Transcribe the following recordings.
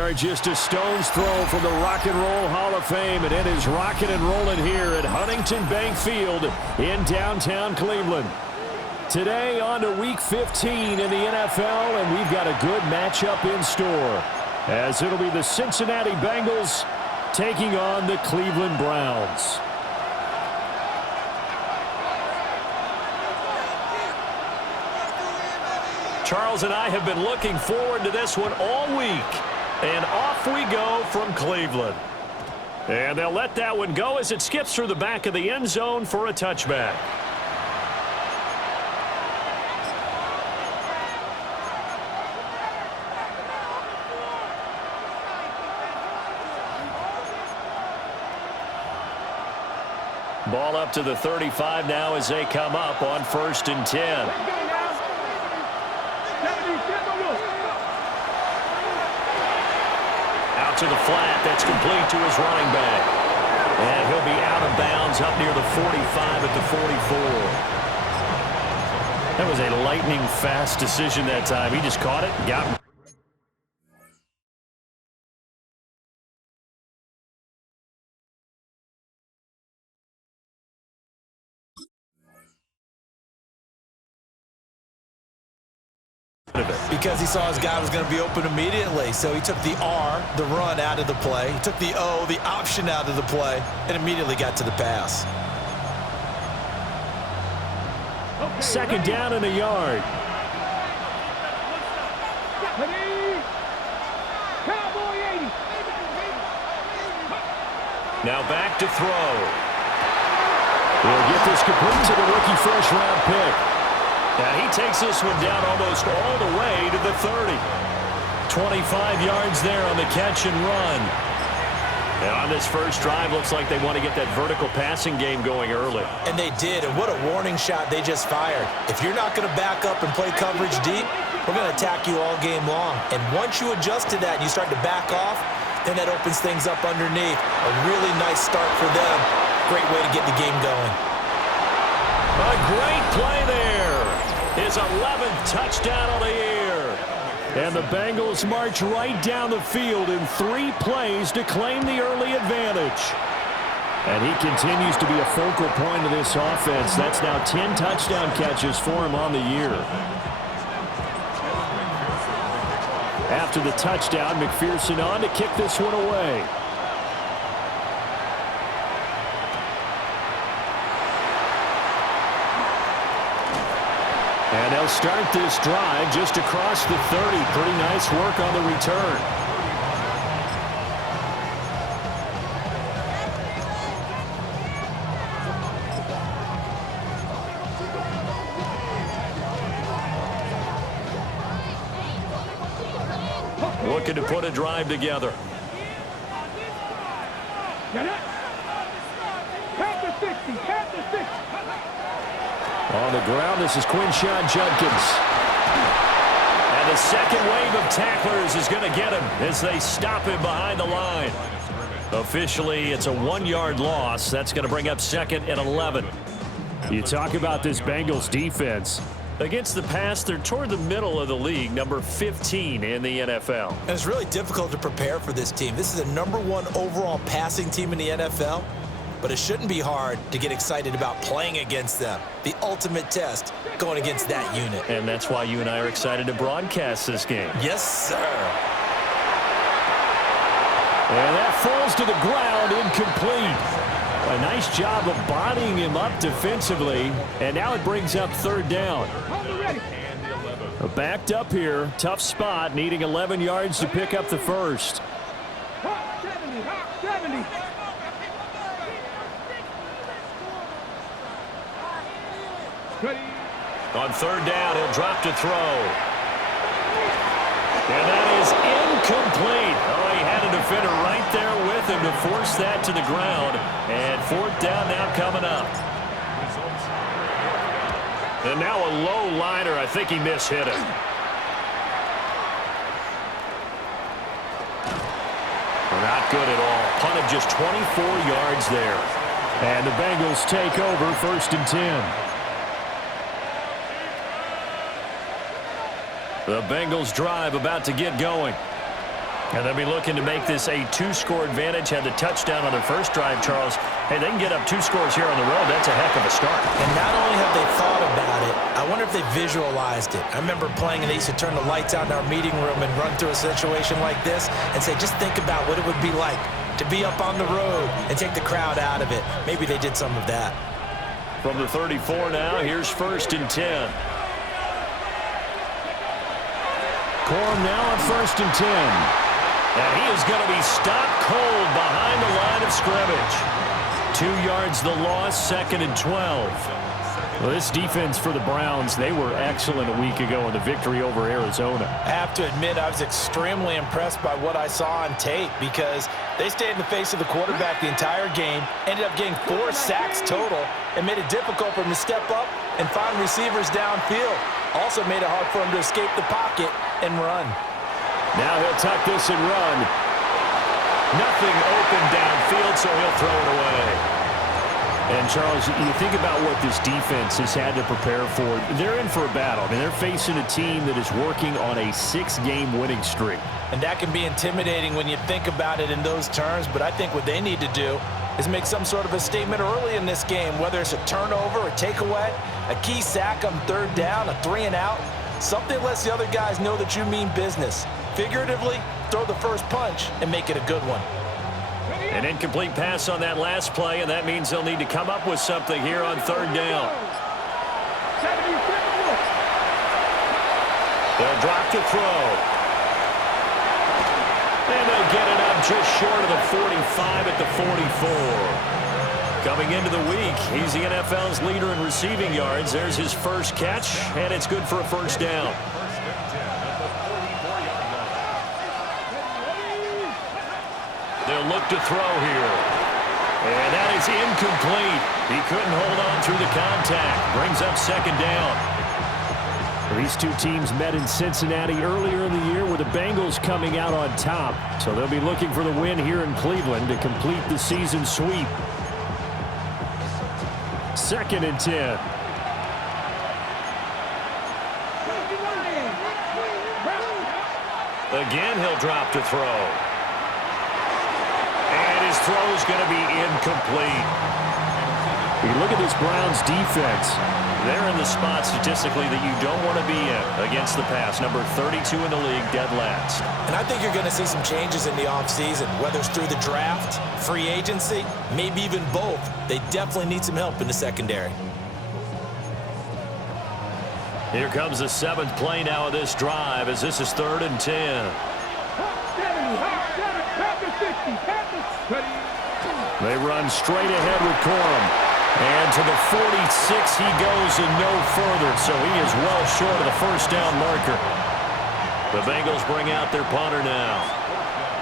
are just a stone's throw from the Rock and Roll Hall of Fame, and it is rocking and rolling here at Huntington Bank Field in downtown Cleveland. Today on to Week 15 in the NFL, and we've got a good matchup in store, as it'll be the Cincinnati Bengals taking on the Cleveland Browns. Charles and I have been looking forward to this one all week. And off we go from Cleveland. And they'll let that one go as it skips through the back of the end zone for a touchback. Ball up to the 35 now as they come up on 1st and 10. To the flat, that's complete to his running back. And he'll be out of bounds up near the 45 at the 44. That was a lightning fast decision that time. He just caught it and got him. Because he saw his guy was going to be open immediately. So he took the R, the run, out of the play. He took the O, the option, out of the play, and immediately got to the pass. Second down and a yard. Now back to throw. We'll get this complete to the rookie first-round pick. And he takes this one down almost all the way to the 30. 25 yards there on the catch and run. And on this first drive, looks like they want to get that vertical passing game going early. And they did, and what a warning shot they just fired. If you're not going to back up and play coverage deep, we're going to attack you all game long. And once you adjust to that and you start to back off, then that opens things up underneath. A really nice start for them. Great way to get the game going. A great play there. His 11th touchdown on the year. And the Bengals march right down the field in 3 plays to claim the early advantage. And he continues to be a focal point of this offense. That's now 10 touchdown catches for him on the year. After the touchdown, McPherson on to kick this one away. And they'll start this drive just across the 30. Pretty nice work on the return. Looking to put a drive together. On the ground, this is Quinshon Judkins. And the second wave of tacklers is going to get him as they stop him behind the line. Officially, it's a 1-yard loss. That's going to bring up 2nd and 11. You talk about this Bengals defense. Against the pass, they're toward the middle of the league, number 15 in the NFL. And it's really difficult to prepare for this team. This is the #1 overall passing team in the NFL. But it shouldn't be hard to get excited about playing against them. The ultimate test going against that unit. And that's why you and I are excited to broadcast this game. Yes, sir. And that falls to the ground, incomplete. A nice job of bodying him up defensively. And now it brings up 3rd down. Backed up here. Tough spot, needing 11 yards to pick up the first. On 3rd down, he'll drop to throw. And that is incomplete. Oh, he had a defender right there with him to force that to the ground. And 4th down now coming up. And now a low liner. I think he mishit it. Not good at all. Punt of just 24 yards there. And the Bengals take over 1st and 10. The Bengals drive about to get going. And they'll be looking to make this a 2-score advantage. Had the touchdown on their first drive, Charles. Hey, they can get up 2 scores here on the road. That's a heck of a start. And not only have they thought about it, I wonder if they visualized it. I remember playing and they used to turn the lights out in our meeting room and run through a situation like this and say, just think about what it would be like to be up on the road and take the crowd out of it. Maybe they did some of that. From the 34 now, here's 1st and 10. Corum now on 1st and 10. And he is going to be stopped cold behind the line of scrimmage. 2 yards the loss, 2nd and 12. Well, this defense for the Browns, they were excellent a week ago in the victory over Arizona. I have to admit, I was extremely impressed by what I saw on tape because they stayed in the face of the quarterback the entire game, ended up getting 4 sacks total, and made it difficult for him to step up and find receivers downfield. Also made it hard for him to escape the pocket and run. Now he'll tuck this and run. Nothing open downfield, so he'll throw it away. And, Charles, you think about what this defense has had to prepare for. They're in for a battle. I mean, they're facing a team that is working on a 6-game winning streak. And that can be intimidating when you think about it in those terms, but I think what they need to do is make some sort of a statement early in this game, whether it's a turnover, a takeaway, a key sack on 3rd down, a 3-and-out, something that lets the other guys know that you mean business. Figuratively, throw the first punch and make it a good one. An incomplete pass on that last play, and that means they'll need to come up with something here on 3rd down. They'll drop to throw. And they'll get it up just short of the 45 at the 44. Coming into the week, he's the NFL's leader in receiving yards. There's his first catch, and it's good for a 1st down. They'll look to throw here. And that is incomplete. He couldn't hold on through the contact. Brings up 2nd down. These two teams met in Cincinnati earlier in the year with the Bengals coming out on top. So they'll be looking for the win here in Cleveland to complete the season sweep. 2nd and 10. Again, he'll drop to throw. And his throw is going to be incomplete. You look at this Browns defense. They're in the spot statistically that you don't want to be in against the pass. Number 32 in the league, dead last. And I think you're going to see some changes in the offseason, whether it's through the draft, free agency, maybe even both. They definitely need some help in the secondary. Here comes the 7th play now of this drive as this is 3rd and 10. They run straight ahead with Corum. And to the 46 he goes and no further. So he is well short of the 1st down marker. The Bengals bring out their punter now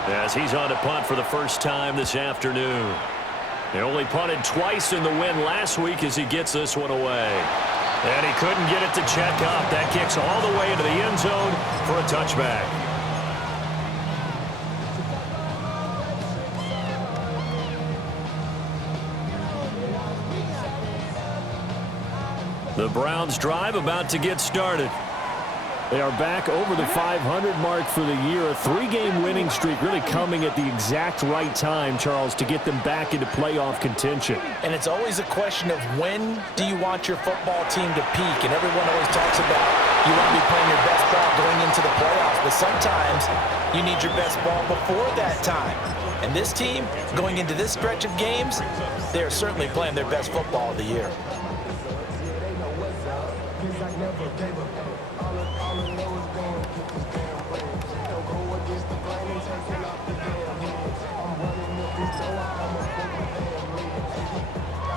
as he's on to punt for the first time this afternoon. They only punted twice in the win last week as he gets this one away. And he couldn't get it to check up. That kicks all the way into the end zone for a touchback. The Browns drive about to get started. They are back over the 500 mark for the year. A 3-game winning streak really coming at the exact right time, Charles, to get them back into playoff contention. And it's always a question of when do you want your football team to peak? And everyone always talks about you want to be playing your best ball going into the playoffs. But sometimes you need your best ball before that time. And this team, going into this stretch of games, they are certainly playing their best football of the year.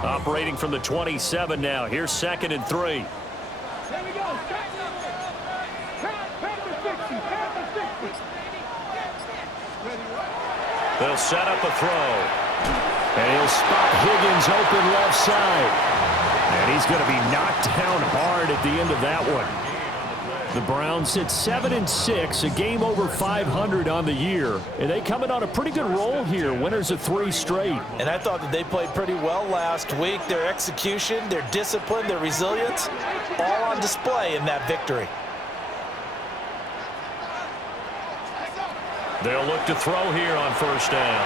Operating from the 27 now. Here's 2nd and 3. They'll set up a throw. And he'll spot Higgins open left side. And he's going to be knocked down hard at the end of that one. The Browns sit 7-6, a game over 500 on the year. And they coming on a pretty good roll here, winners of 3 straight. And I thought that they played pretty well last week. Their execution, their discipline, their resilience, all on display in that victory. They'll look to throw here on first down.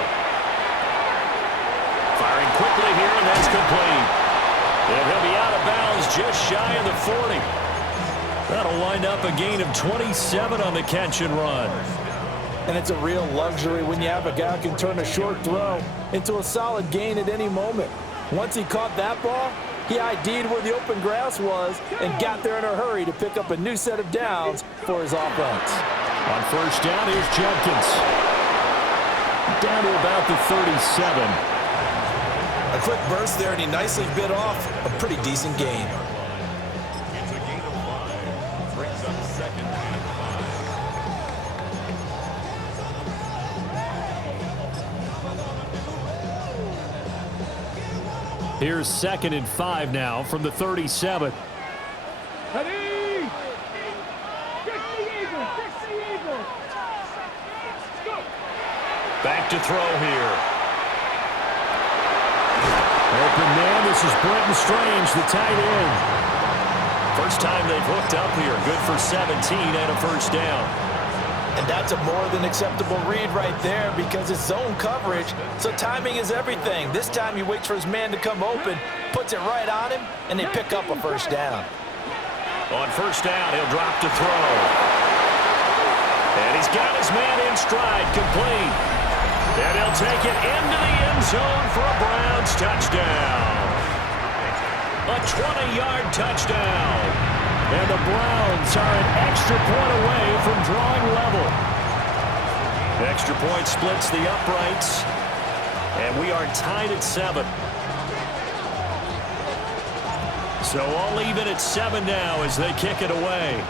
Firing quickly here, and that's complete. And he'll be out of bounds just shy of the 40. That'll wind up a gain of 27 on the catch and run. And it's a real luxury when you have a guy who can turn a short throw into a solid gain at any moment. Once he caught that ball, he ID'd where the open grass was and got there in a hurry to pick up a new set of downs for his offense. On first down, here's Judkins. Down to about the 37. A quick burst there, and he nicely bit off a pretty decent gain. Here's 2nd and 5 now from the 37. Back to throw here. Open man, this is Brenton Strange, the tight end. First time they've hooked up here. Good for 17 and a first down. And that's a more than acceptable read right there because it's zone coverage, so timing is everything. This time he waits for his man to come open, puts it right on him, and they pick up a first down. On first down, he'll drop to throw. And he's got his man in stride, complete. And he'll take it into the end zone for a Browns touchdown. A 20-yard touchdown. And the Browns are an extra point away from drawing level. Extra point splits the uprights. And we are tied at 7. So all even at 7 now as they kick it away.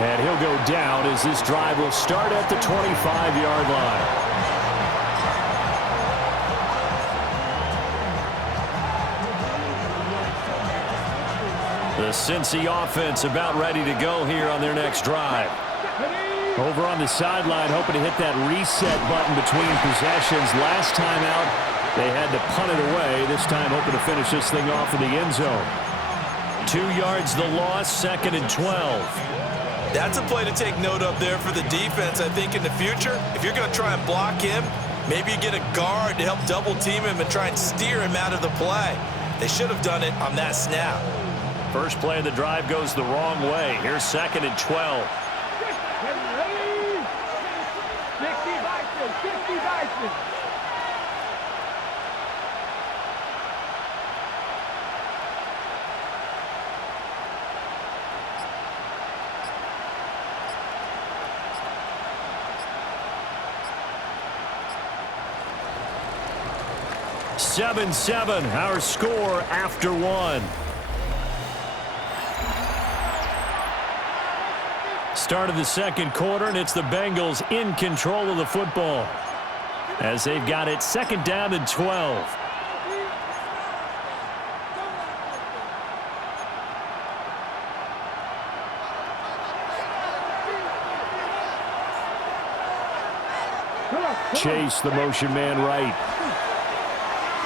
And he'll go down as this drive will start at the 25-yard line. The Cincy offense about ready to go here on their next drive. Over on the sideline, hoping to hit that reset button between possessions. Last time out, they had to punt it away. This time, hoping to finish this thing off in the end zone. 2 yards the loss, 2nd and 12. That's a play to take note of there for the defense, I think, in the future. If you're going to try and block him, maybe you get a guard to help double-team him and try and steer him out of the play. They should have done it on that snap. First play of the drive goes the wrong way. Here's 2nd and 12. Seven, our score after 1. Start of the second quarter, and it's the Bengals in control of the football as they've got it 2nd down and 12. Chase, the motion man right.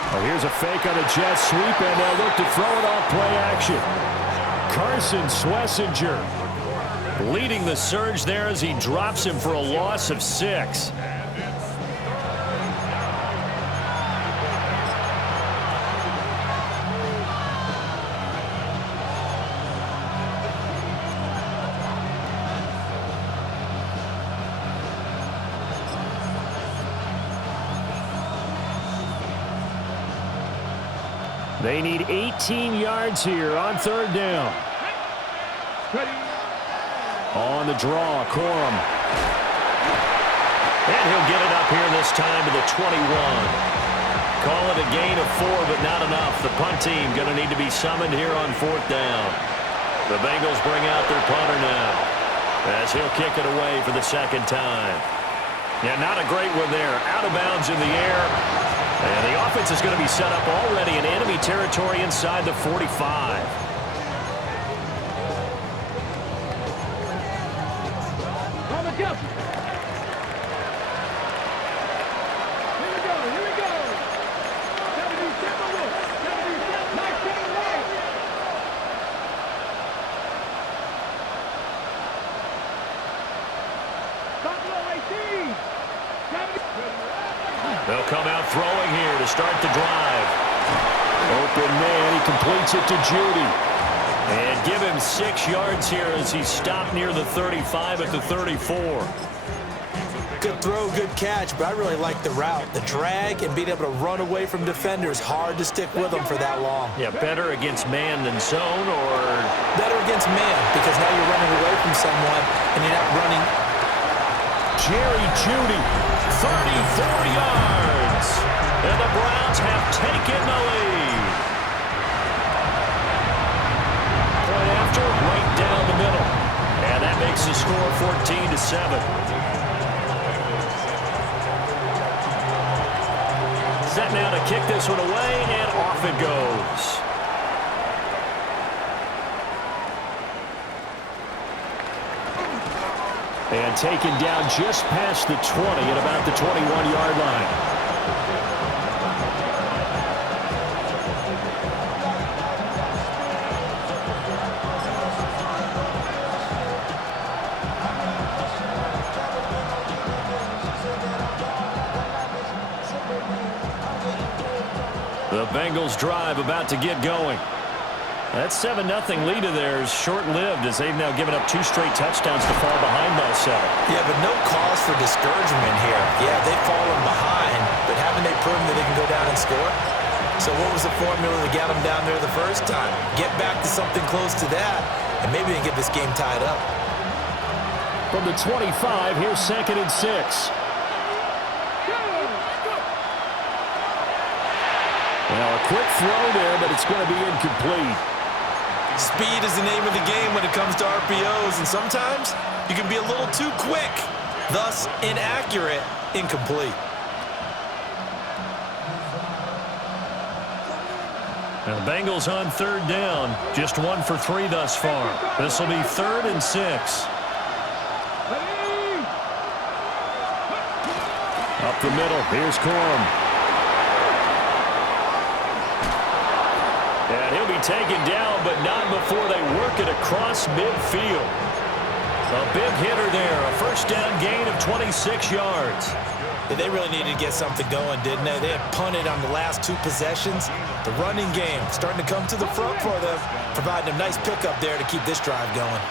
Oh, here's a fake on a jet sweep, and they'll look to throw it off play action. Carson Schlesinger leading the surge there as he drops him for a loss of 6. They need 18 yards here on 3rd down. On the draw, Corum. And he'll get it up here this time to the 21. Call it a gain of 4, but not enough. The punt team going to need to be summoned here on 4th down. The Bengals bring out their punter now as he'll kick it away for the 2nd time. Yeah, not a great one there. Out of bounds in the air. And the offense is going to be set up already in enemy territory inside the 45. They'll come out throwing here to start the drive. Open man, he completes it to Judy. And give him 6 yards here as he's stopped near the 35 at the 34. Good throw, good catch, but I really like the route. The drag and being able to run away from defenders, hard to stick with them for that long. Yeah, better against man than zone, or? Better against man, because now you're running away from someone and you're not running. Jerry Judy, 34 yards. And the Browns have taken the lead. Point after, right down the middle. And that makes the score 14-7. Set now to kick this one away, and off it goes. And taken down just past the 20 at about the 21-yard line. The Bengals drive about to get going. That 7-0 lead of theirs short-lived as they've now given up 2 straight touchdowns to fall behind by 7. Yeah, but no cause for discouragement here. Yeah, they've fallen behind, but haven't they proven that they can go down and score? So what was the formula that got them down there the first time? Get back to something close to that, and maybe they can get this game tied up. From the 25, here's 2nd and 6. Now a quick throw there, but it's going to be incomplete. Speed is the name of the game when it comes to RPOs, and sometimes you can be a little too quick, thus inaccurate, incomplete. Now the Bengals on 3rd down, just 1 for 3 thus far. This will be 3rd and 6. Up the middle, here's Corum. And he'll be taken down, but not before they work it across midfield. A big hitter there, a first down gain of 26 yards. They really needed to get something going, didn't they? They had punted on the last 2 possessions. The running game starting to come to the front for them, providing a nice pickup there to keep this drive going.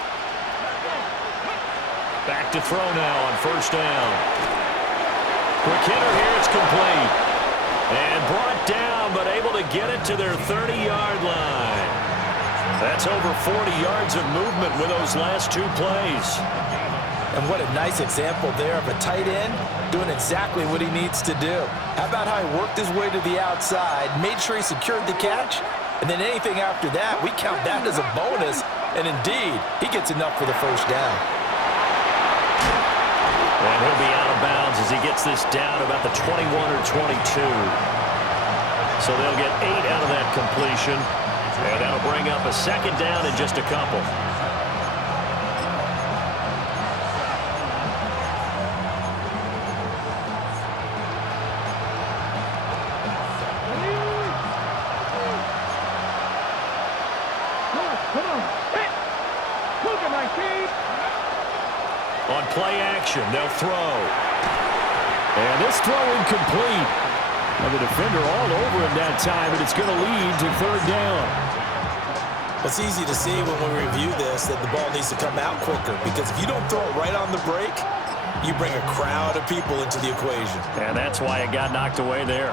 Back to throw now on 1st down. Quick hitter here, it's complete. And brought down, but able to get it to their 30-yard line. That's over 40 yards of movement with those last 2 plays. And what a nice example there of a tight end doing exactly what he needs to do. How about how he worked his way to the outside, made sure he secured the catch, and then anything after that, we count that as a bonus. And indeed, he gets enough for the first down. And he'll be out of bounds as he gets this down about the 21 or 22. So they'll get 8 out of that completion. And that'll bring up a 2nd down in just a couple. On play action, they'll throw. And this throw incomplete. And the defender all over him that time, and it's going to lead to 3rd down. It's easy to see when we review this that the ball needs to come out quicker, because if you don't throw it right on the break, you bring a crowd of people into the equation. And that's why it got knocked away there.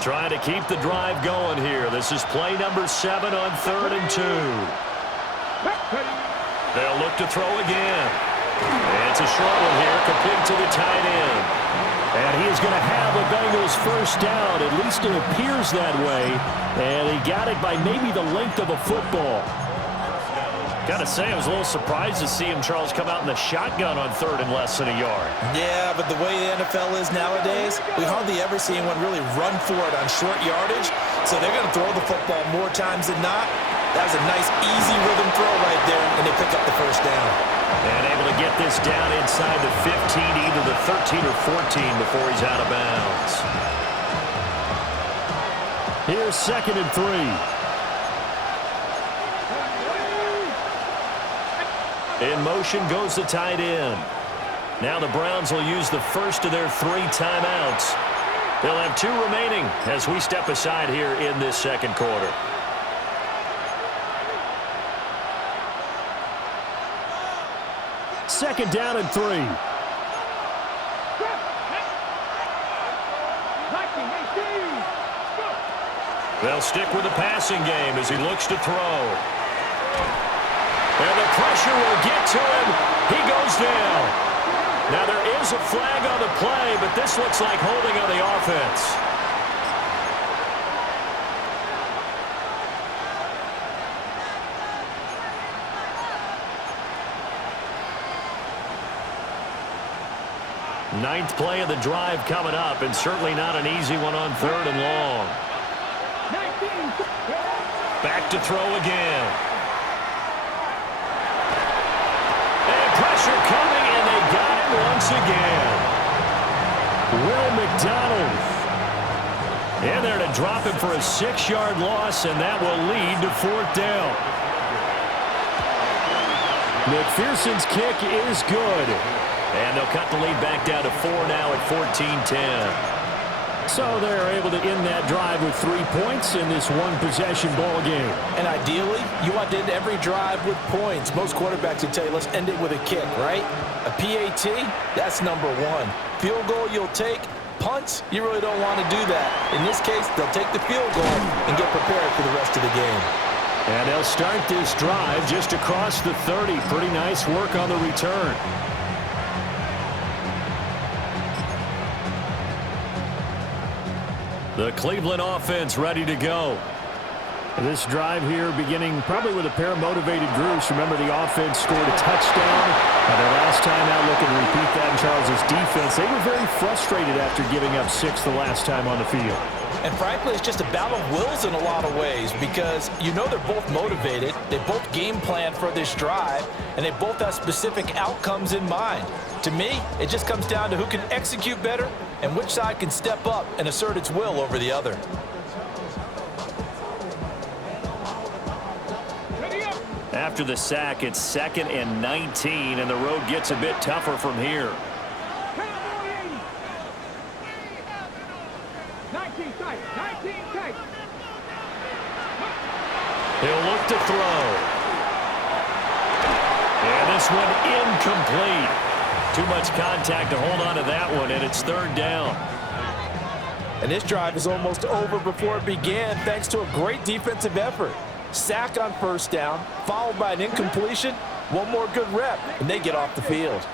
Trying to keep the drive going here. This is play number 7 on 3rd and 2. They'll look to throw again. And it's a short one here, complete to the tight end. And he is going to have a Bengals first down. At least it appears that way. And he got it by maybe the length of a football. Got to say, I was a little surprised to see him, Charles, come out in the shotgun on 3rd and less than a yard. Yeah, but the way the NFL is nowadays, we hardly ever see anyone really run for it on short yardage. So they're going to throw the football more times than not. That was a nice, easy rhythm throw right there, and they pick up the first down. And able to get this down inside the 15, either the 13 or 14 before he's out of bounds. Here's 2nd and 3. In motion goes the tight end. Now the Browns will use the first of their 3 timeouts. They'll have 2 remaining as we step aside here in this second quarter. Second down and 3. They'll stick with the passing game as he looks to throw. And the pressure will get to him. He goes down. Now there is a flag on the play, but this looks like holding on the offense. Ninth play of the drive coming up, and certainly not an easy one on 3rd and long. Back to throw again. And pressure coming, and they got him once again. Will McDonald in there to drop him for a 6-yard loss, and that will lead to 4th down. McPherson's kick is good. And they'll cut the lead back down to 4 now at 14-10. So they're able to end that drive with 3 points in this one-possession ball game. And ideally, you want to end every drive with points. Most quarterbacks would tell you, let's end it with a kick, right? A PAT, that's number 1. Field goal you'll take. Punts, you really don't want to do that. In this case, they'll take the field goal and get prepared for the rest of the game. And they'll start this drive just across the 30. Pretty nice work on the return. The Cleveland offense ready to go. This drive here beginning probably with a pair of motivated groups. Remember, the offense scored a touchdown. Their last time out, looking to repeat that in Charles' defense. They were very frustrated after giving up 6 the last time on the field. And frankly, it's just a battle of wills in a lot of ways because you know they're both motivated. They both game plan for this drive, and they both have specific outcomes in mind. To me, it just comes down to who can execute better and which side can step up and assert its will over the other. After the sack, it's 2nd and 19, and the road gets a bit tougher from here. He'll look to throw. And this one incomplete. Too much contact to hold on to that one, and it's 3rd down. And this drive is almost over before it began thanks to a great defensive effort. Sack on 1st down, followed by an incompletion. One more good rep, and they get off the field.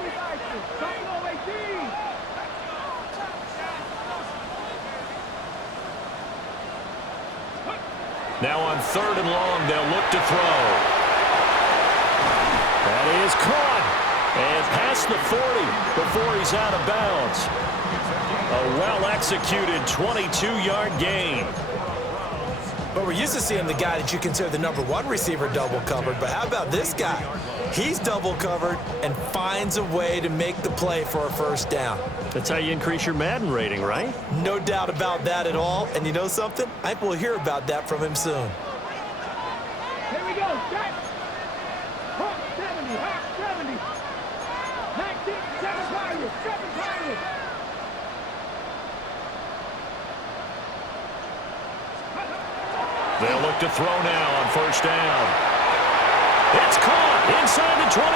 Now on 3rd and long, they'll look to throw. That is caught. And past the 40 before he's out of bounds. A well-executed 22-yard gain. But we're used to seeing the guy that you consider the number 1 receiver double covered. But how about this guy? He's double covered and finds a way to make the play for a 1st down. That's how you increase your Madden rating, right? No doubt about that at all. And you know something? I think we'll hear about that from him soon. Here we go. Jack. 70, 70. 19, 7 Pirates, 7 Pirates. They'll look to throw now on 1st down. It's caught inside the 25.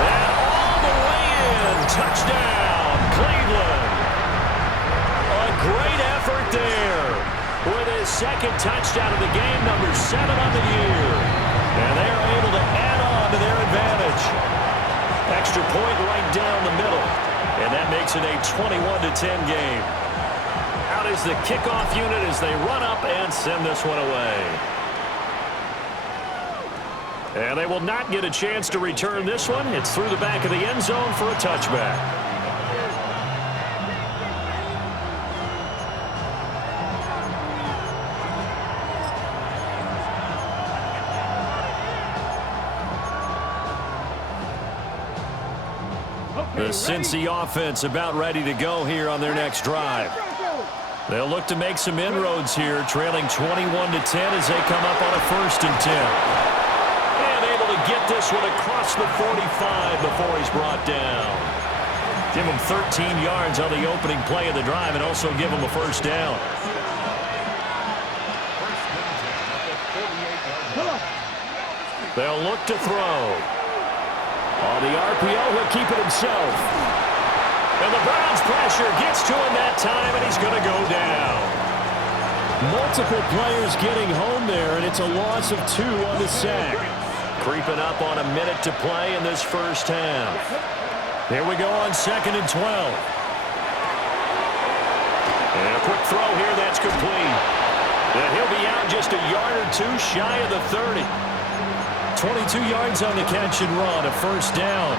And all the way in. Touchdown, Cleveland. A great effort there with his 2nd touchdown of the game, number 7 on the year. And they're able to add on to their advantage. Extra point right down the middle. And that makes it a 21-10 game. Out is the kickoff unit as they run up and send this one away. And they will not get a chance to return this one. It's through the back of the end zone for a touchback. The Cincy offense about ready to go here on their next drive. They'll look to make some inroads here, trailing 21-10 as they come up on a 1st and 10. And able to get this one across the 45 before he's brought down. Give him 13 yards on the opening play of the drive and also give him a first down. They'll look to throw. On the RPO, he'll keep it himself. And the Browns pressure gets to him that time, and he's going to go down. Multiple players getting home there, and it's a loss of 2 on the sack. Creeping up on a minute to play in this first half. Here we go on 2nd and 12. And a quick throw here, that's complete. And he'll be out just a yard or 2 shy of the 30. 22 yards on the catch and run, a first down.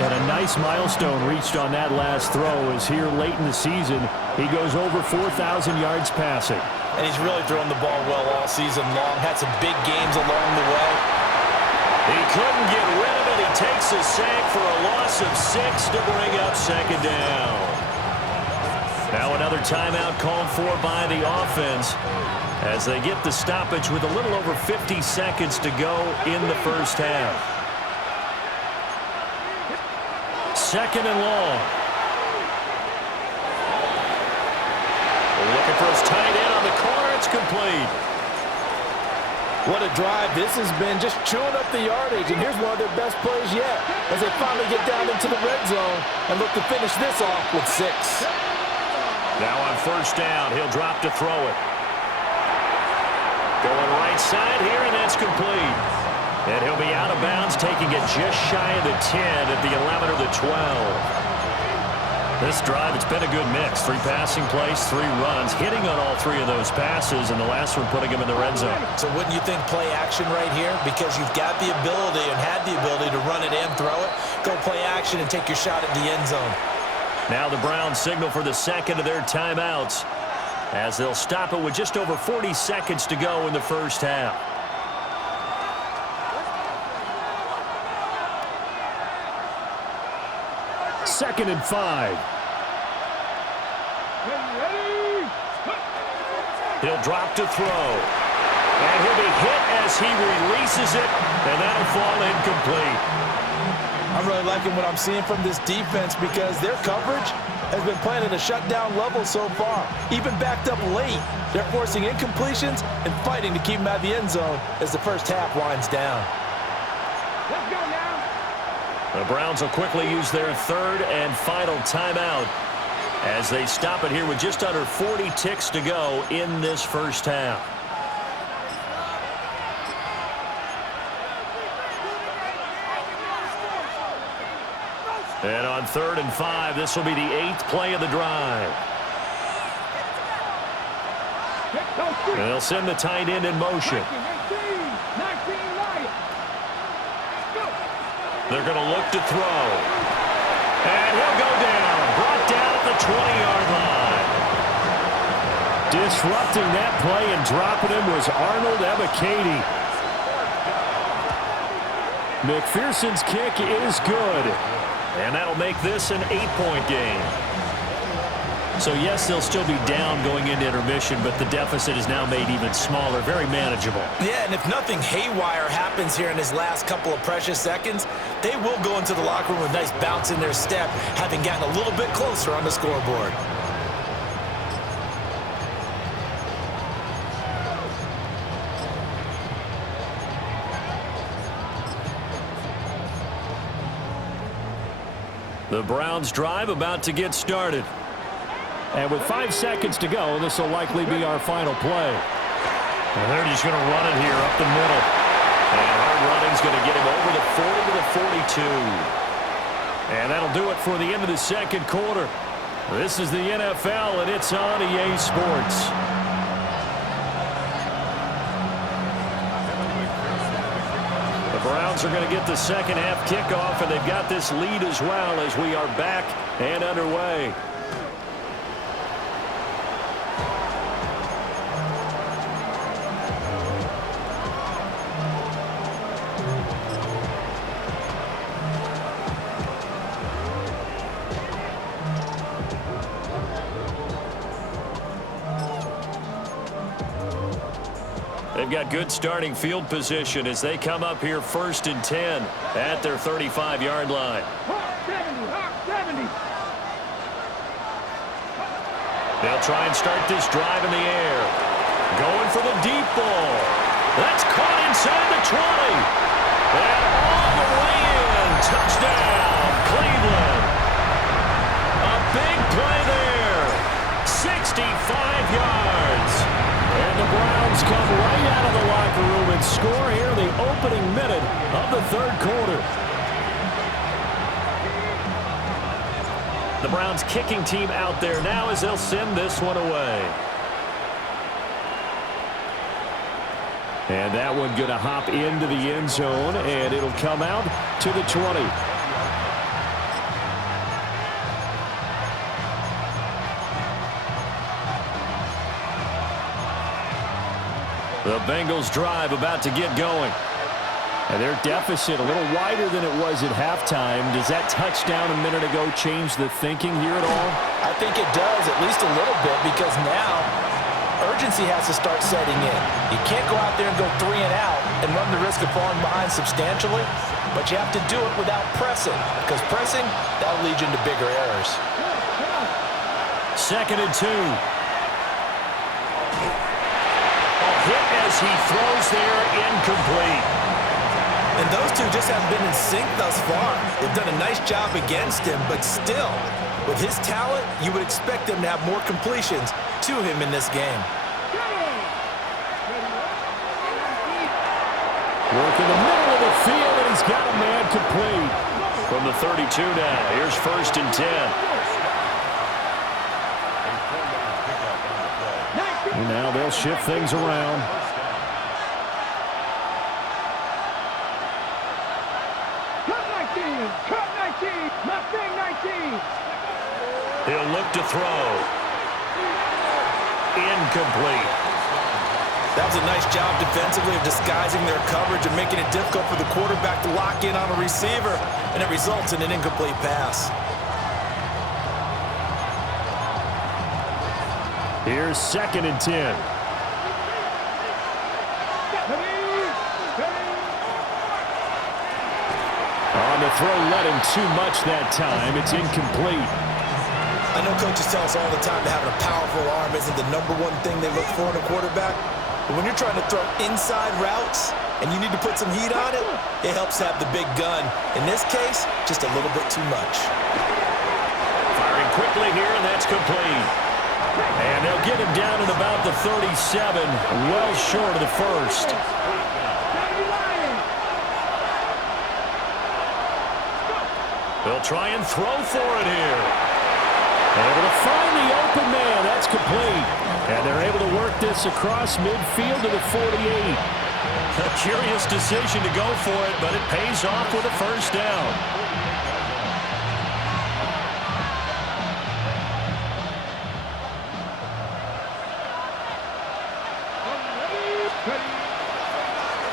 And a nice milestone reached on that last throw as here late in the season, he goes over 4,000 yards passing. And he's really thrown the ball well all season long. Had some big games along the way. He couldn't get rid of it. He takes a sack for a loss of 6 to bring up 2nd down. Now another timeout called for by the offense as they get the stoppage with a little over 50 seconds to go in the first half. 2nd and long. Looking for his tight end on the corner. It's complete. What a drive this has been, just chewing up the yardage. And here's one of their best plays yet as they finally get down into the red zone and look to finish this off with 6. Now on first down, he'll drop to throw it. Going right side here, and that's complete. And he'll be out of bounds, taking it just shy of the 10 at the 11 or the 12. This drive, it's been a good mix. 3 passing plays, 3 runs, hitting on all 3 of those passes, and the last one putting him in the red zone. So wouldn't you think play action right here? Because you've got the ability and had the ability to run it and throw it. Go play action and take your shot at the end zone. Now the Browns signal for the 2nd of their timeouts as they'll stop it with just over 40 seconds to go in the first half. Second and 5. He'll drop to throw. And he'll be hit as he releases it, and that'll fall incomplete. I'm really liking what I'm seeing from this defense because their coverage has been playing at a shutdown level so far. Even backed up late, they're forcing incompletions and fighting to keep them out of the end zone as the first half winds down. Let's go now. The Browns will quickly use their 3rd and final timeout as they stop it here with just under 40 ticks to go in this first half. And on 3rd and 5, this will be the 8th play of the drive. And they'll send the tight end in motion. 19, right. They're going to look to throw. And he'll go down. Brought down at the 20-yard line. Disrupting that play and dropping him was Arnold Ebiketie. McPherson's kick is good. And that'll make this an 8-point game. So, yes, they'll still be down going into intermission, but the deficit is now made even smaller, very manageable. Yeah, and if nothing haywire happens here in his last couple of precious seconds, they will go into the locker room with a nice bounce in their step, having gotten a little bit closer on the scoreboard. The Browns drive about to get started. And with 5 seconds to go, this will likely be our final play. And they're just going to run it here up the middle. And hard running's going to get him over the 40 to the 42. And that'll do it for the end of the second quarter. This is the NFL, and it's on EA Sports. The Browns are going to get the second half kickoff, and they've got this lead as well as we are back and underway. They've got good starting field position as they come up here 1st and 10 at their 35-yard line. 70. They'll try and start this drive in the air. Going for the deep ball. That's caught inside the 20. And all the way in. Touchdown, Cleveland. A big play there. 65 yards. And the Browns come right out of the locker room and score here in the opening minute of the 3rd quarter. The Browns kicking team out there now as they'll send this one away. And that one going to hop into the end zone, and it'll come out to the 20. The Bengals drive about to get going. And their deficit a little wider than it was at halftime. Does that touchdown a minute ago change the thinking here at all? I think it does, at least a little bit, because now urgency has to start setting in. You can't go out there and go 3 and out and run the risk of falling behind substantially, but you have to do it without pressing, because pressing, that'll lead you into bigger errors. 2nd and 2. A hit as he throws there, incomplete. And those two just haven't been in sync thus far. They've done a nice job against him, but still, with his talent, you would expect him to have more completions to him in this game. Work in the middle of the field, and he's got a man complete. From the 32 now, here's 1st and 10. And now they'll shift things around. Cut 19. Mustang 19. He'll look to throw. Incomplete. That was a nice job defensively of disguising their coverage and making it difficult for the quarterback to lock in on a receiver, and it results in an incomplete pass. Here's 2nd and 10. On the throw, let him too much that time. It's incomplete. I know coaches tell us all the time that having a powerful arm isn't the #1 thing they look for in a quarterback. But when you're trying to throw inside routes and you need to put some heat on it, it helps have the big gun. In this case, just a little bit too much. Firing quickly here, and that's complete. And they'll get him down at about the 37, well short of the first. They'll try and throw for it here. Able to find the open man. That's complete. And they're able to work this across midfield to the 48. A curious decision to go for it, but it pays off with a 1st down.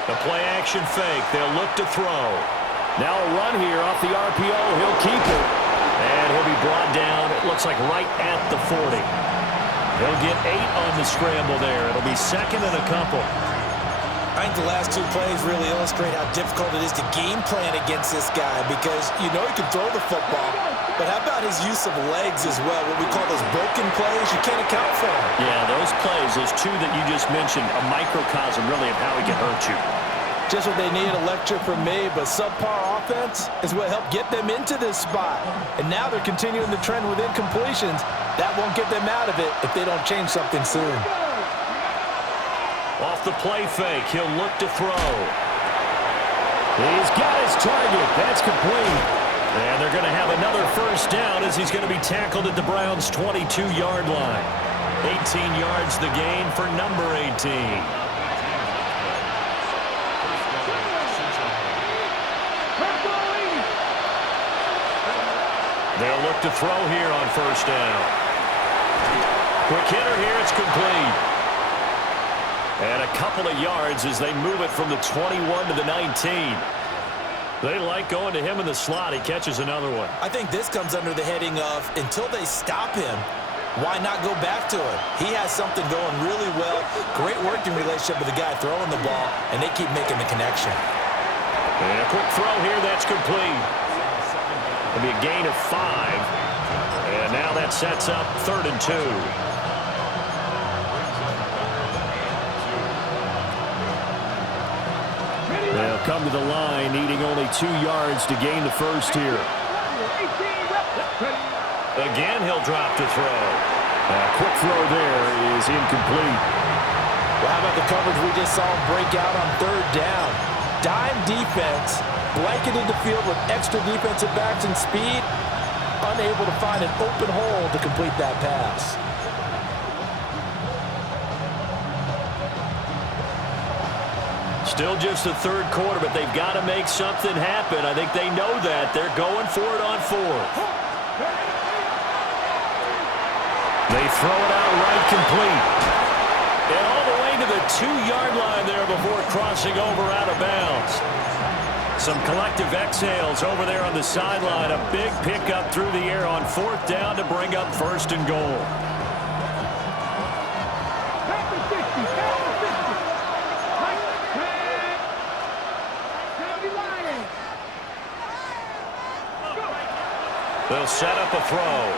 The play action fake. They'll look to throw. Now a run here off the RPO. He'll keep it. And he'll be brought down, it looks like right at the 40. He'll get 8 on the scramble there. It'll be 2nd and a couple. I think the last 2 plays really illustrate how difficult it is to game plan against this guy, because you know he can throw the football, but how about his use of legs as well, what we call those broken plays? You can't account for them. Yeah, those plays, those 2 that you just mentioned, a microcosm really of how he can hurt you. Just what they need, a lecture from me, but subpar offense is what helped get them into this spot. And now they're continuing the trend with incompletions. That won't get them out of it if they don't change something soon. Off the play fake, he'll look to throw. He's got his target. That's complete. And they're going to have another 1st down as he's going to be tackled at the Browns' 22-yard line. 18 yards the gain for number 18. They'll look to throw here on 1st down. Quick hitter here, it's complete. And a couple of yards as they move it from the 21 to the 19. They like going to him in the slot. He catches another one. I think this comes under the heading of, until they stop him, Why not go back to it? He has something going really well. Great working relationship with the guy throwing the ball, and they keep making the connection. And a quick throw here that's complete. It'll be a gain of 5. And now that sets up 3rd and 2. They'll come to the line, needing only 2 yards to gain the first here. Again, he'll drop to throw. A quick throw there is incomplete. Well, how about the coverage we just saw him break out on 3rd down? Dime defense, blanketed the field with extra defensive backs and speed, unable to find an open hole to complete that pass. Still just the 3rd quarter, but they've got to make something happen. I think they know that. They're going for it on 4th. They throw it out right complete. And all the way to the 2-yard line there before crossing over out of bounds. Some collective exhales over there on the sideline. A big pickup through the air on 4th down to bring up 1st and goal. They'll set up a throw.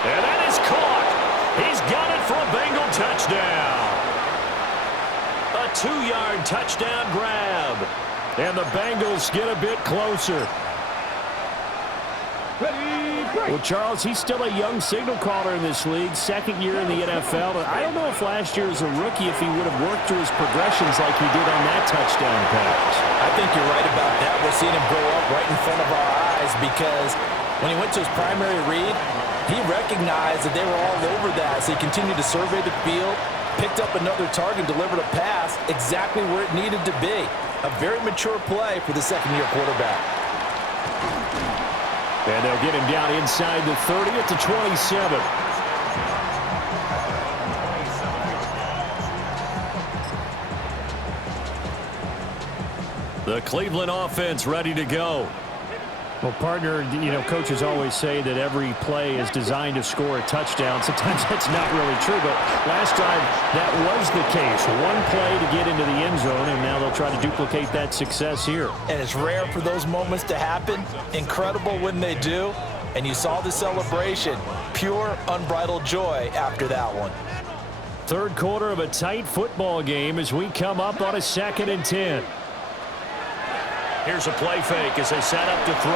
And that is caught. He's got it for a Bengal touchdown. A 2-yard touchdown grab. And the Bengals get a bit closer. Well, Charles, he's still a young signal caller in this league, 2nd year in the NFL. I don't know if last year as a rookie, if he would have worked through his progressions like he did on that touchdown pass. I think you're right about that. We're seeing him grow up right in front of our eyes because when he went to his primary read, he recognized that they were all over that, so he continued to survey the field, picked up another target, delivered a pass exactly where it needed to be. A very mature play for the 2nd-year quarterback. And they'll get him down inside the 30 at the 27. The Cleveland offense ready to go. Well, partner, you know, coaches always say that every play is designed to score a touchdown. Sometimes that's not really true, but last drive, that was the case. One play to get into the end zone, and now they'll try to duplicate that success here. And it's rare for those moments to happen. Incredible when they do. And you saw the celebration. Pure, unbridled joy after that one. 3rd quarter of a tight football game as we come up on a 2nd and 10. Here's a play fake as they set up to throw.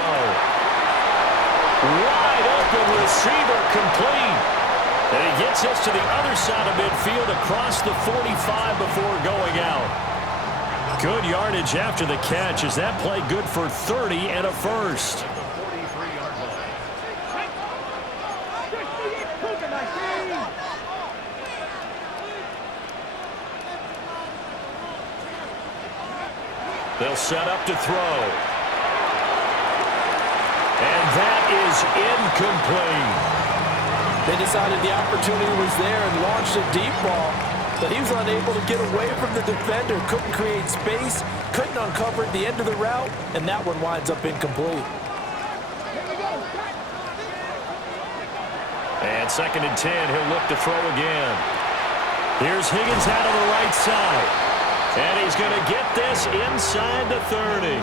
Wide open receiver complete. And he gets us to the other side of midfield across the 45 before going out. Good yardage after the catch. Is that play good for 30 and a first? They'll set up to throw. And that is incomplete. They decided the opportunity was there and launched a deep ball, but he was unable to get away from the defender, couldn't create space, couldn't uncover at the end of the route, and that one winds up incomplete. And 2nd and 10, he'll look to throw again. Here's Higgins out on the right side. And he's going to get this inside the 30.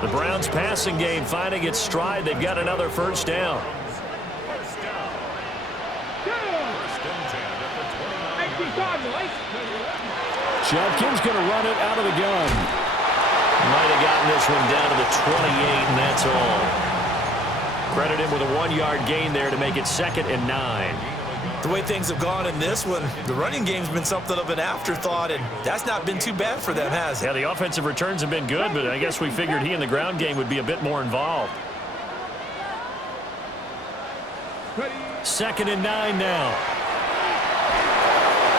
The Browns passing game finding its stride. They've got another 1st down. Judkins going to run it out of the gun. Might have gotten this one down to the 28, and that's all. Credit him with a 1-yard gain there to make it 2nd and 9. The way things have gone in this one, the running game's been something of an afterthought, and that's not been too bad for them, has it? Yeah, the offensive returns have been good, but I guess we figured he in the ground game would be a bit more involved. 2nd and 9 now.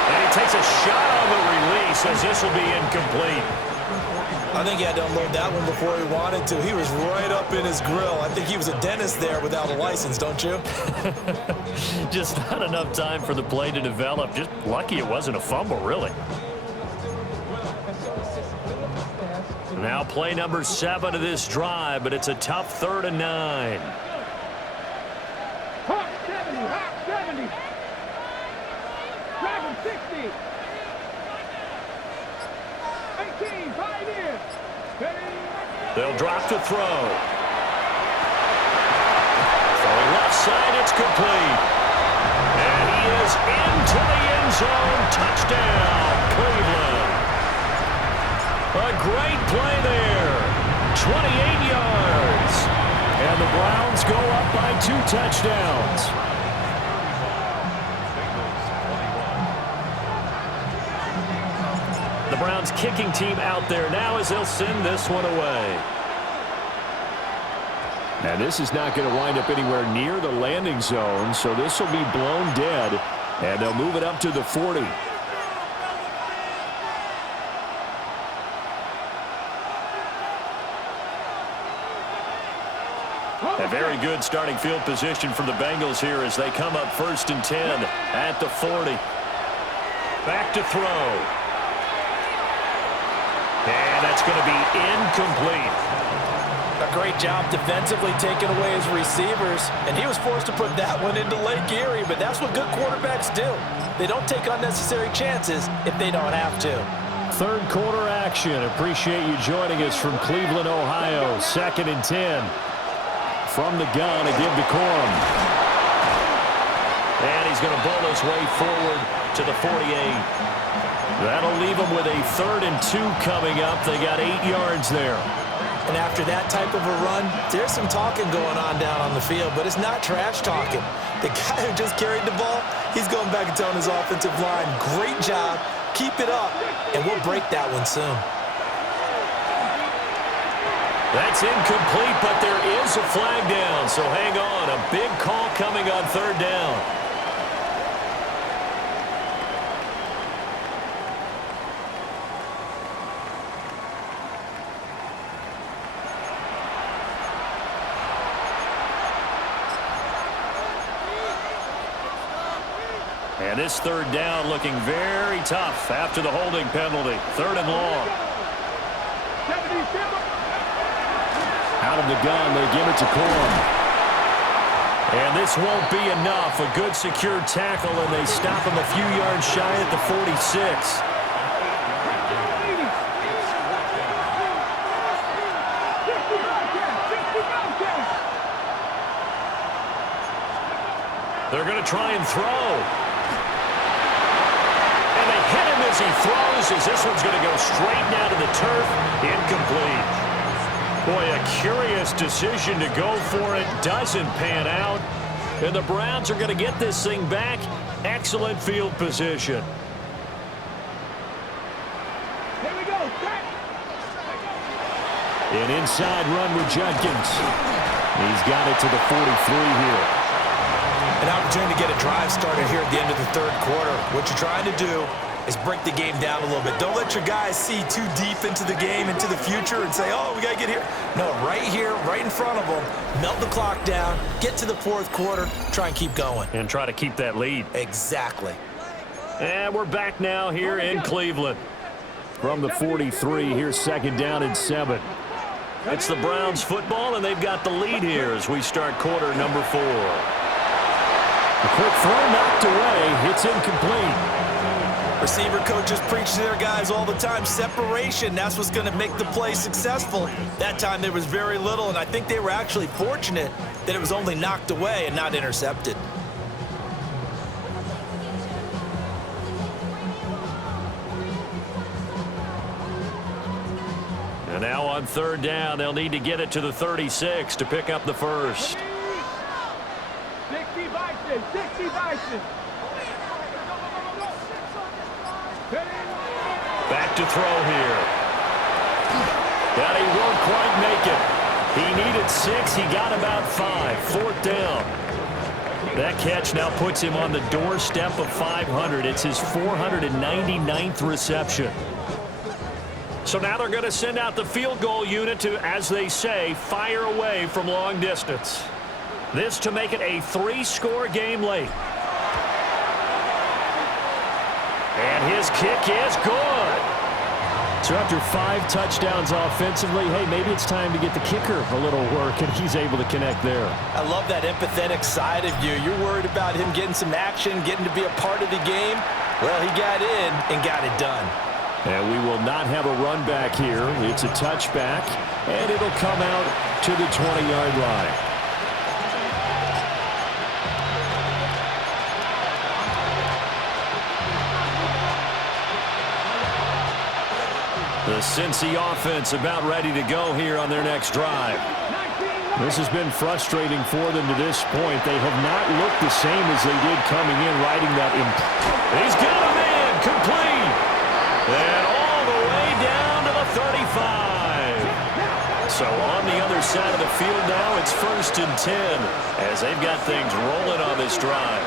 And he takes a shot on the release as this will be incomplete. I think he had to unload that one before he wanted to. He was right up in his grill. I think he was a dentist there without a license, don't you? Just not enough time for the play to develop. Just lucky it wasn't a fumble, really. Now play number 7 of this drive, but it's a tough 3rd and 9. 70. Dragon 60. 18, Pioneer. They'll drop to throw. Throwing left side, it's complete. And he is into the end zone. Touchdown, Cleveland. A great play there. 28 yards. And the Browns go up by 2 touchdowns. The Browns kicking team out there now as they'll send this one away. Now this is not going to wind up anywhere near the landing zone, so this will be blown dead, and they'll move it up to the 40. A very good starting field position for the Bengals here as they come up 1st and 10 at the 40. Back to throw. And that's going to be incomplete. A great job defensively taking away his receivers, and he was forced to put that one into Lake Erie, but that's what good quarterbacks do. They don't take unnecessary chances if they don't have to. Third quarter action. Appreciate you joining us from Cleveland, Ohio. 2nd and 10. From the gun, a give to Corum. And he's going to bowl his way forward to the 48. That'll leave him with a 3rd and 2 coming up. They got 8 yards there. And after that type of a run, there's some talking going on down on the field, but it's not trash talking. The guy who just carried the ball, he's going back and telling his offensive line, great job, keep it up, and we'll break that one soon. That's incomplete, but there is a flag down, so hang on. A big call coming on 3rd down. And this 3rd down looking very tough after the holding penalty. 3rd and long. 77. Out of the gun, they give it to Corum. And this won't be enough. A good secure tackle, and they stop him a few yards shy at the 46. They're going to try and throw. And they hit him as he throws, as this one's going to go straight down to the turf. Incomplete. Boy, a curious decision to go for it. Doesn't pan out. And the Browns are going to get this thing back. Excellent field position. Here we go. An inside run with Judkins. He's got it to the 43 here. An opportunity to get a drive started here at the end of the 3rd quarter. What you're trying to do is break the game down a little bit. Don't let your guys see too deep into the game, into the future, and say, oh, we got to get here. No, right here, right in front of them, melt the clock down, get to the 4th quarter, try and keep going. And try to keep that lead. Exactly. And we're back now here in Cleveland. From the 43, here's 2nd down and 7. It's the Browns football, and they've got the lead here as we start quarter number 4. A quick throw knocked away. It's incomplete. Receiver coaches preach to their guys all the time. Separation, that's what's going to make the play successful. That time there was very little, and I think they were actually fortunate that it was only knocked away and not intercepted. And now on 3rd down, they'll need to get it to the 36 to pick up the first. 60 Bison. 60 Bison. Back to throw here. But he won't quite make it. He needed 6. He got about 5. 4th down. That catch now puts him on the doorstep of 500. It's his 499th reception. So now they're going to send out the field goal unit to, as they say, fire away from long distance. This to make it a 3-score game late. And his kick is good. So after 5 touchdowns offensively, hey, maybe it's time to get the kicker a little work, and he's able to connect there. I love that empathetic side of you. You're worried about him getting some action, getting to be a part of the game. Well, he got in and got it done. And we will not have a run back here. It's a touchback, and it'll come out to the 20-yard line. The Cincy offense about ready to go here on their next drive. This has been frustrating for them to this point. They have not looked the same as they did coming in, riding that. He's got a man, complete. And all the way down to the 35. So on the other side of the field now, it's 1st and 10 as they've got things rolling on this drive.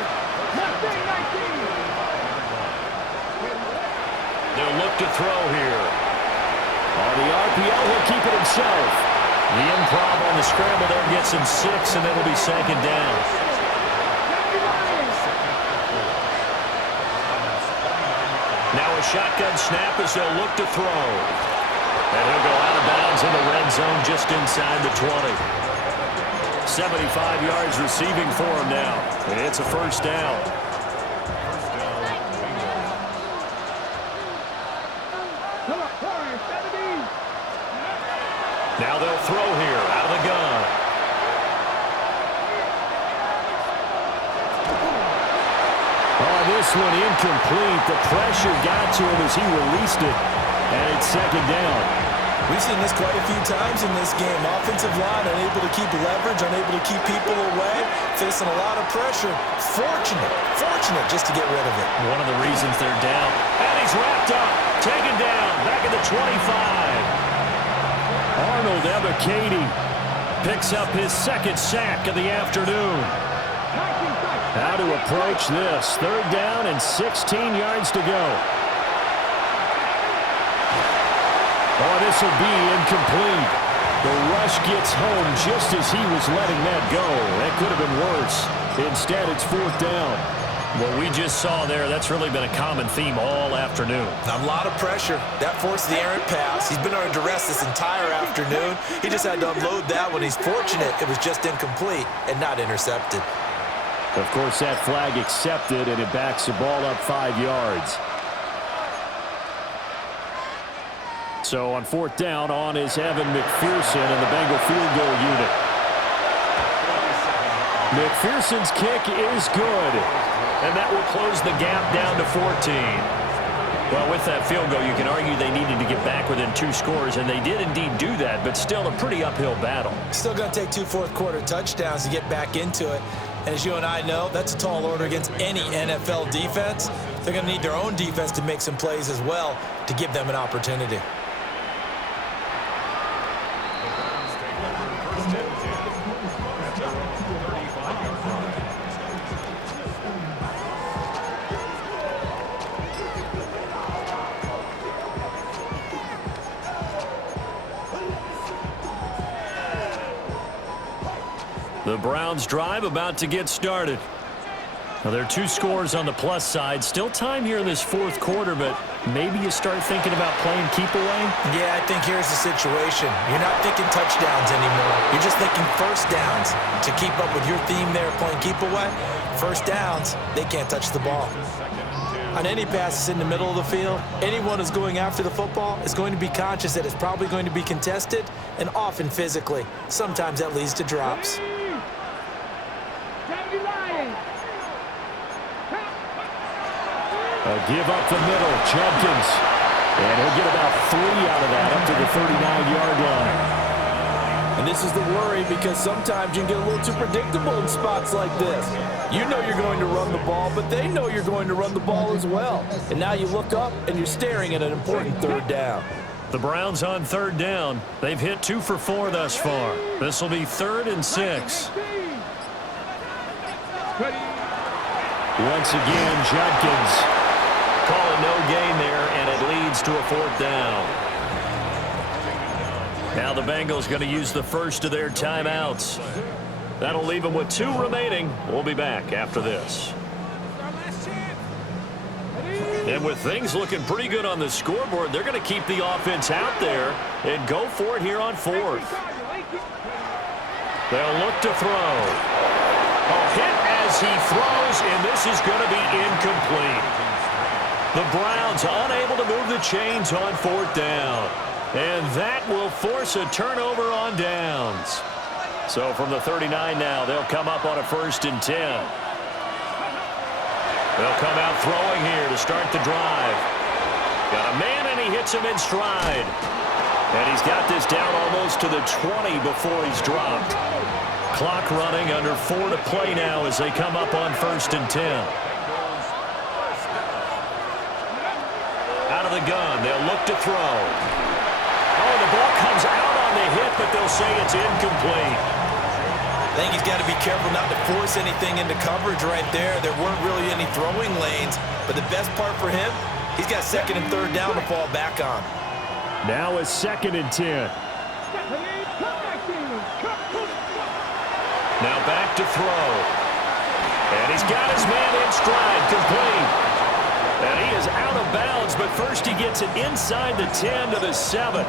They'll look to throw here. On the RPO, he'll keep it himself. The improv on the scramble there gets him 6, and it'll be 2nd down. Now a shotgun snap as they'll look to throw. And he'll go out of bounds in the red zone just inside the 20. 75 yards receiving for him now. And it's a 1st down. Now they'll throw here out of the gun. Oh, this one incomplete. The pressure got to him as he released it. And it's 2nd down. We've seen this quite a few times in this game. Offensive line unable to keep leverage, unable to keep people away, facing a lot of pressure. Fortunate just to get rid of it. One of the reasons they're down. And he's wrapped up. Taken down. Back at the 25. Arnold Ebiketie picks up his 2nd sack of the afternoon. How to approach this. 3rd down and 16 yards to go. Oh, this will be incomplete. The rush gets home just as he was letting that go. That could have been worse. Instead, it's 4th down. What we just saw there, that's really been a common theme all afternoon. A lot of pressure. That forced the errant pass. He's been under duress this entire afternoon. He just had to unload that one. He's fortunate it was just incomplete and not intercepted. Of course, that flag accepted, and it backs the ball up 5 yards. So on 4th down, on is Evan McPherson and the Bengal field goal unit. McPherson's kick is good. And that will close the gap down to 14. Well, with that field goal, you can argue they needed to get back within 2 scores, and they did indeed do that, but still a pretty uphill battle. Still going to take 2 fourth-quarter touchdowns to get back into it. And as you and I know, that's a tall order against any NFL defense. They're going to need their own defense to make some plays as well to give them an opportunity. The Browns drive about to get started. Now, there are 2 scores on the plus side. Still time here in this 4th quarter, but maybe you start thinking about playing keep away? Yeah, I think here's the situation. You're not thinking touchdowns anymore. You're just thinking 1st downs. To keep up with your theme there, playing keep away, 1st downs, they can't touch the ball. On any passes in the middle of the field, anyone who's going after the football is going to be conscious that it's probably going to be contested, and often physically. Sometimes that leads to drops. A give up the middle, Judkins. And he'll get about 3 out of that up to the 39-yard line. And this is the worry because sometimes you can get a little too predictable in spots like this. You know you're going to run the ball, but they know you're going to run the ball as well. And now you look up and you're staring at an important 3rd down. The Browns on 3rd down. They've hit 2 for 4 thus far. This will be 3rd and 6. Once again, Judkins. Calling no gain there, and it leads to a 4th down. Now the Bengals going to use the first of their timeouts. That'll leave them with 2 remaining. We'll be back after this. And with things looking pretty good on the scoreboard, they're going to keep the offense out there and go for it here on fourth. They'll look to throw. A hit as he throws, and this is going to be incomplete. The Browns unable to move the chains on fourth down. And that will force a turnover on downs. So from the 39 now, they'll come up on a 1st and 10. They'll come out throwing here to start the drive. Got a man, and he hits him in stride. And he's got this down almost to the 20 before he's dropped. Clock running, under 4 to play now as they come up on 1st and 10. Out of the gun, they'll look to throw. Oh, the ball comes out on the hit, but they'll say it's incomplete. I think he's got to be careful not to force anything into coverage right there. There weren't really any throwing lanes, but the best part for him, he's got 2nd and 3rd down to fall back on. Now it's 2nd and 10. Now back to throw. And he's got his man in stride, complete. And he is out of bounds, but first he gets it inside the 10 to the 7.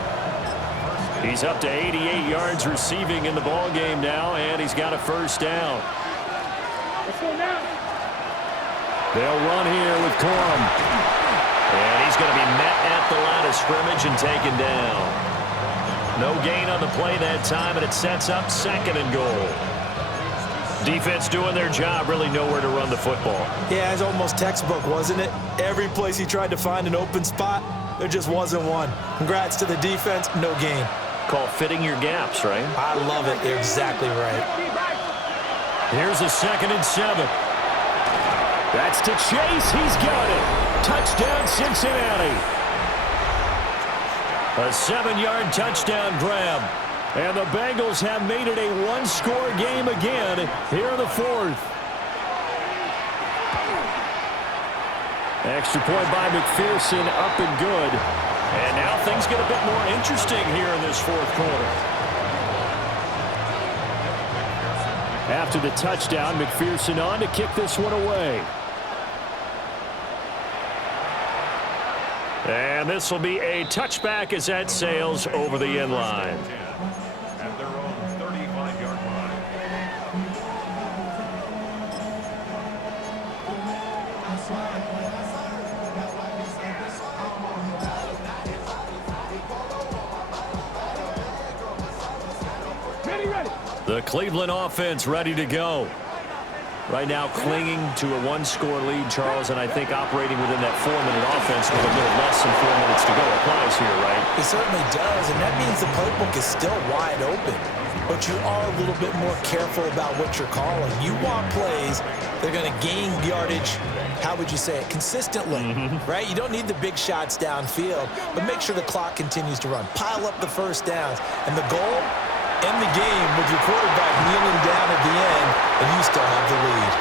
He's up to 88 yards receiving in the ball game now, and he's got a 1st down. Let's go now. They'll run here with Corum. And he's going to be met at the line of scrimmage and taken down. No gain on the play that time, and it sets up 2nd and goal. Defense doing their job, really nowhere to run the football. Yeah, it's almost textbook, wasn't it? Every place he tried to find an open spot, there just wasn't one. Congrats to the defense, no gain. Called fitting your gaps, right? I love it. You're exactly right. Here's a 2nd and 7. That's to Chase. He's got it. Touchdown, Cincinnati. A 7-yard touchdown grab. And the Bengals have made it a one-score game again here in the 4th. Extra point by McPherson, up and good. And now things get a bit more interesting here in this 4th quarter. After the touchdown, McPherson on to kick this one away. And this will be a touchback as that sails over the end line. At their own 35-yard line. Ready. The Cleveland offense ready to go. Right now clinging to a one-score lead, Charles, and I think operating within that 4-minute offense with a little less than 4 minutes to go applies here, right? It certainly does, and that means the playbook is still wide open. But you are a little bit more careful about what you're calling. You want plays that are going to gain yardage, how would you say it, consistently, right? You don't need the big shots downfield, but make sure the clock continues to run. Pile up the 1st downs, and the goal, end the game with your quarterback kneeling down at the end, and you still have the lead.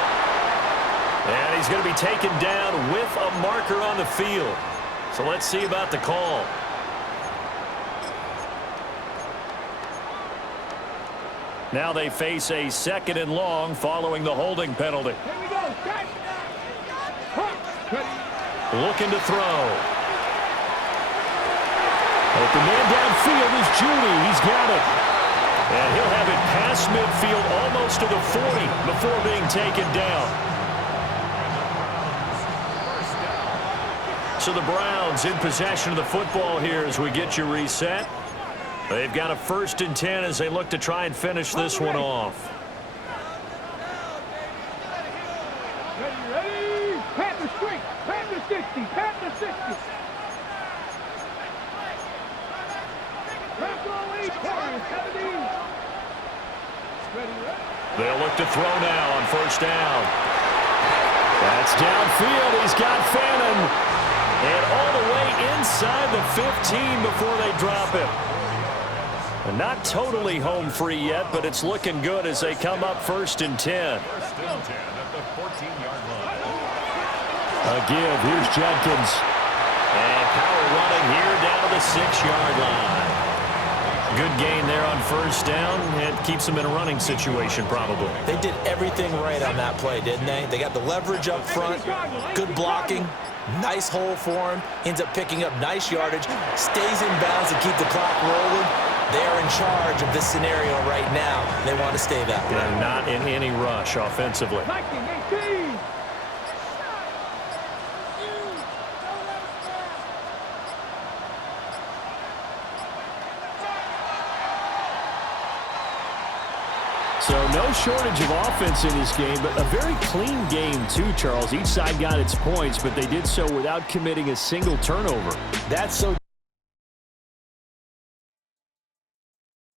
And he's going to be taken down with a marker on the field. So let's see about the call. Now they face a 2nd and long following the holding penalty. Here we go. Looking to throw. Open man downfield is Judy. He's got it. And he'll have it past midfield almost to the 40 before being taken down. So the Browns in possession of the football here as we get you reset. They've got a 1st and 10 as they look to try and finish this one off. Ready. Panther straight. Panther 60. Panther 60. They'll look to throw now on 1st down. That's downfield. He's got Fannin. And all the way inside the 15 before they drop him. And not totally home free yet, but it's looking good as they come up 1st and 10. 1st and 10 at the 14-yard line. A give. Here's Judkins. And power running here down to the 6-yard line. Good gain there on first down. It keeps them in a running situation probably. They did everything right on that play, didn't they? They got the leverage up front, good blocking, nice hole for him, ends up picking up nice yardage, stays in bounds to keep the clock rolling. They're in charge of this scenario right now. They want to stay that way. Yeah, not in any rush offensively. 19-18. So no shortage of offense in this game, but a very clean game too, Charles. Each side got its points, but they did so without committing a single turnover. That's so